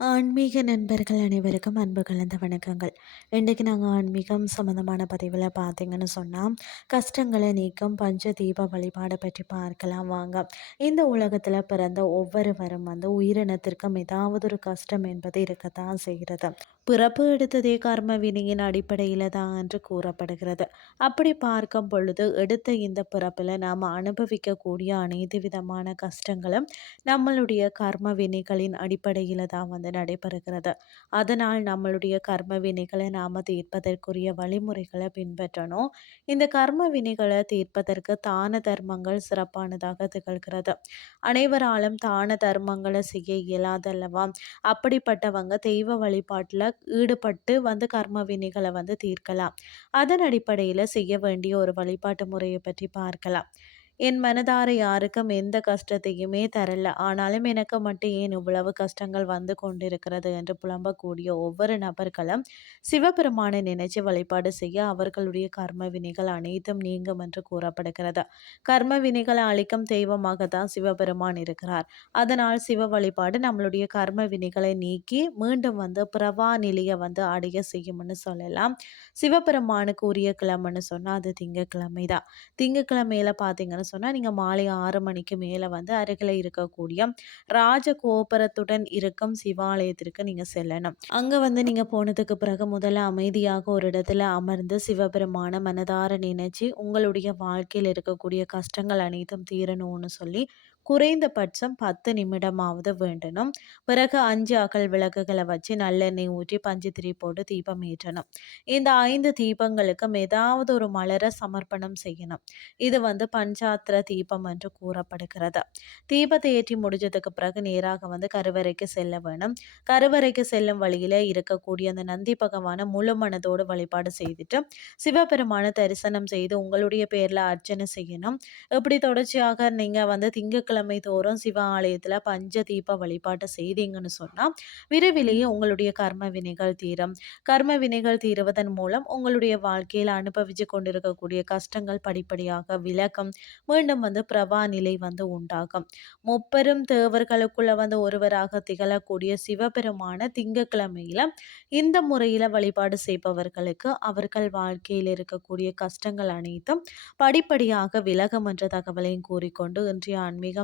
ஆன்மீக நண்பர்கள் அனைவருக்கும் அன்பு கலந்த வணக்கங்கள். இன்றைக்கு நாங்கள் ஆன்மீகம் சம்மந்தமான பதிவில் பார்த்தீங்கன்னு சொன்னால் கஷ்டங்களை நீக்கும் பஞ்ச தீப வழிபாடை பற்றி பார்க்கலாம் வாங்க. இந்த உலகத்தில் பிறந்த ஒவ்வொருவரும் வந்து உயிரினத்திற்கும் ஏதாவது ஒரு கஷ்டம் என்பது இருக்கத்தான் செய்கிறது. பிறப்பு எடுத்ததே கர்ம வினையின் அடிப்படையில் தான் என்று கூறப்படுகிறது. அப்படி பார்க்கும் பொழுது எடுத்த இந்த பிறப்பில் நாம் அனுபவிக்கக்கூடிய அனைத்து விதமான கஷ்டங்களும் நம்மளுடைய கர்ம வினைகளின் அடிப்படையில் தான் வந்து நடைபெறுகிறது. அதனால் நம்மளுடைய கர்ம வினைகளை நாம் தீர்ப்பதற்குரிய வழிமுறைகளை பின்பற்றணும். இந்த கர்ம வினைகளை தீர்ப்பதற்கு தான தர்மங்கள் சிறப்பானதாக திகழ்கிறது. அனைவராலும் தான தர்மங்களை செய்ய இயலாதல்லவா? அப்படிப்பட்டவங்க தெய்வ வழிபாட்டில் ஈடுபட்டு வந்து கர்ம வினைகளை வந்து தீர்க்கலாம். அதன் அடிப்படையில் செய்ய வேண்டிய ஒரு வழிபாட்டு முறையை பற்றி பார்க்கலாம். என் மனதார யாருக்கும் எந்த கஷ்டத்தையுமே தரல. ஆனாலும் எனக்கு மட்டும் ஏன் இவ்வளவு கஷ்டங்கள் வந்து கொண்டிருக்கிறது என்று புலம்பக்கூடிய ஒவ்வொரு நபர்களும் சிவபெருமானை நினைச்சு வழிபாடு செய்ய அவர்களுடைய கர்ம வினைகள் அனைத்தும் நீங்கும் என்று கூறப்படுகிறது. கர்ம வினைகளை அழிக்கும் தெய்வமாக தான் சிவபெருமான் இருக்கிறார். அதனால் சிவ வழிபாடு நம்மளுடைய கர்ம வினைகளை நீக்கி மீண்டும் வந்து பிரவா நிலையை வந்து அடைய செய்யும்னு சொல்லலாம். சிவபெருமானுக்கு உரிய கிழமைன்னு சொன்னால் அது திங்கக்கிழமை தான் திங்கக்கிழமையில பார்த்தீங்கன்னா சொன்னால் நீங்கள் மாலை ஆறு மணிக்கு மேலே வந்து அருகில் இருக்கக்கூடிய ராஜ கோபுரத்துடன் இருக்கும் சிவாலயத்திற்கு நீங்கள் செல்லணும். அங்கே வந்து நீங்கள் போனதுக்கு பிறகு முதல்ல அமைதியாக ஒரு இடத்துல அமர்ந்து சிவபெருமான மனதார நினைச்சு உங்களுடைய வாழ்க்கையில் இருக்கக்கூடிய கஷ்டங்கள் அனைத்தும் தீரணும்னு சொல்லி குறைந்தபட்சம் பத்து நிமிடமாவது வேண்டணும். பிறகு அஞ்சு அகல் விளக்குகளை வச்சு நல்லெண்ணெய் ஊற்றி பஞ்சு திரி போட்டு தீபம் ஏற்றணும். இந்த ஐந்து தீபங்களுக்கும் ஏதாவது ஒரு மலரை சமர்ப்பணம் செய்யணும். இது வந்து பஞ்சாத்திர தீபம் என்று கூறப்படுகிறது. தீபத்தை ஏற்றி முடிஞ்சதுக்கு பிறகு நேராக வந்து கருவறைக்கு செல்ல வேணும். கருவறைக்கு செல்லும் வழியில இருக்கக்கூடிய அந்த நந்தி பகவான முழு மனதோடு வழிபாடு செய்துட்டு சிவபெருமான தரிசனம் செய்து உங்களுடைய பேர்ல அர்ச்சனை செய்யணும். இப்படி தொடர்ச்சியாக நீங்க வந்து திங்கக்கிழமை வெள்ளிக்கிழமை தோறும் சிவ ஆலயத்தில் பஞ்ச தீப வழிபாட்டை செய்தீங்கன்னு சொன்னால் விரைவிலேயே உங்களுடைய கர்ம வினைகள் தீரும். கர்ம வினைகள் தீருவதன் மூலம் உங்களுடைய வாழ்க்கையில் அனுபவிச்சு கொண்டிருக்கக்கூடிய கஷ்டங்கள் படிப்படியாக விலகும். மீண்டும் வந்து பிரபா நிலை வந்து உண்டாகும். முப்பெரும் தேவர்களுக்குள்ள வந்து ஒருவராக திகழக்கூடிய சிவபெருமான திங்கக்கிழமையில இந்த முறையில வழிபாடு செய்பவர்களுக்கு அவர்கள் வாழ்க்கையில் இருக்கக்கூடிய கஷ்டங்கள் அனைத்தும் படிப்படியாக விலகும் என்ற தகவலையும் கூறிக்கொண்டு இன்றைய ஆன்மீகம்